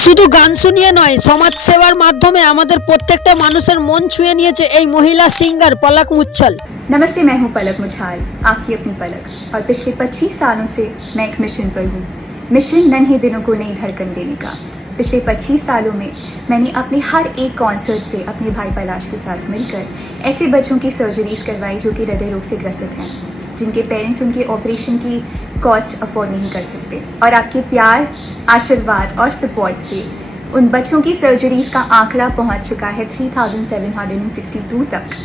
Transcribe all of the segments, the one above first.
শুধু গান শুনিয়ে নয় সমাজ সেবার মাধ্যমে আমাদের প্রত্যেকটা মানুষের মন ছুঁয়ে নিয়েছে এই মহিলা সিঙ্গার পলাক মুচ্ছল नमस्ते मैं हूं पलक मुछाल आपकी अपनी पलक और पिछले 25 सालों से मैं एक मिशन पर हूं मिशन नन्हे दिनों को नई धड़कन देने का पिछले 25 सालों में मैंने अपने हर एक कॉन्सर्ट से अपने भाई पलाश के साथ मिलकर ऐसे बच्चों की सर्जरीज करवाई जो कि हृदय रोग से ग्रसित हैं जिनके पेरेंट्स उनके ऑपरेशन की कॉस्ट अफोर्ड नहीं कर सकते और आपके प्यार आशीर्वाद और सपोर्ट से उन बच्चों की सर्जरीज का आंकड़ा पहुंच चुका है 3762 तक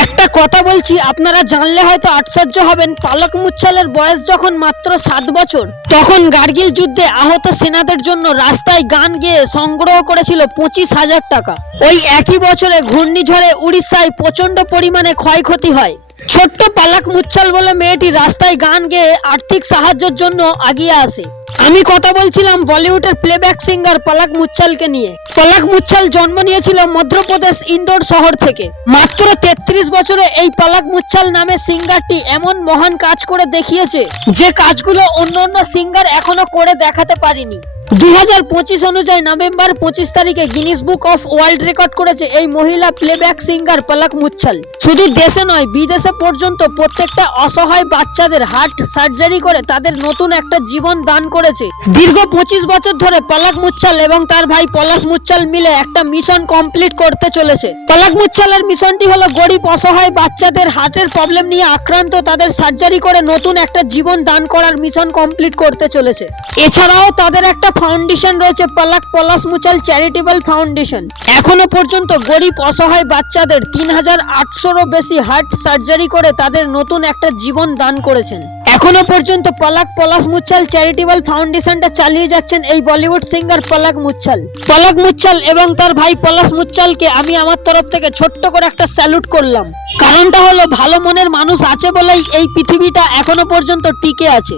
একটা কথা বলছি আপনারা জানলে হয়তো আশ্চর্য হবেন পালক মুচ্ছলের বয়স যখন মাত্র সাত বছর তখন গার্গিল যুদ্ধে আহত সেনাদের জন্য রাস্তায় গান গেয়ে সংগ্রহ করেছিল পঁচিশ হাজার টাকা ওই একই বছরে ঘূর্ণিঝড়ে উড়িষ্যায় প্রচন্ড পরিমাণে ক্ষয়ক্ষতি হয় ছোট্ট পালাক মুচ্ছাল বলে মেয়েটি রাস্তায় গান গেয়ে আর্থিক সাহায্যের জন্য আগিয়ে আসে। আমি কথা বলছিলাম বলিউডের প্লেব্যাক সিঙ্গার পলাক মুচ্ছালকে নিয়ে। পলাক মুচ্ছাল জন্ম নিয়েছিল মধ্যপ্রদেশ ইন্দোর শহর থেকে। মাত্র তেত্রিশ বছরে এই পলাক মুচ্ছল নামে সিঙ্গারটি এমন মহান কাজ করে দেখিয়েছে যে কাজগুলো অন্য অন্য সিঙ্গার এখনও করে দেখাতে পারিনি। দুই হাজার পঁচিশ অনুযায়ী নভেম্বর পঁচিশ তারিখে Guinness book of world record করেছে এই মহিলা প্লেব্যাক সিঙ্গার পলক মুচ্ছল। শুধু দেশে নয়, বিদেশে পর্যন্ত প্রত্যেকটা অসহায় বাচ্চাদের হার্ট সার্জারি করে তাদের নতুন একটা জীবন দান করেছে। দীর্ঘ পঁচিশ বছর ধরে পলক মুচ্ছাল এবং তার ভাই পলাশ মুচ্ছাল মিলে একটা মিশন কমপ্লিট করতে চলেছে। পলক মুচ্ছালের মিশনটি হলো গরিব অসহায় বাচ্চাদের হার্টের প্রবলেম নিয়ে আক্রান্ত, তাদের সার্জারি করে নতুন একটা জীবন দান করার মিশন কমপ্লিট করতে চলেছে। এছাড়াও তাদের একটা ফাউন্ডেশন রয়েছে, পলাক পলাশ মুচাল চ্যারিটেবল ফাউন্ডেশন। এখনও পর্যন্ত গরিব, অসহায় বাচ্চাদের তিন হাজার আটশোরও বেশি হার্ট সার্জারি করে তাদের নতুন একটা জীবন দান করেছেন। এখনও পর্যন্ত পলাক পলাশ মুচ্ছাল চ্যারিটেবল ফাউন্ডেশনটা চালিয়ে যাচ্ছেন এই বলিউড সিঙ্গার পলাক মুচ্ছাল পলাক মুচ্ছাল এবং তার ভাই পলাশ মুচ্ছালকে আমি আমার তরফ থেকে ছোট্ট করে একটা স্যালুট করলাম। কারণটা হলো ভালো মনের মানুষ আছে বলেই এই পৃথিবীটা এখনও পর্যন্ত টিকে আছে।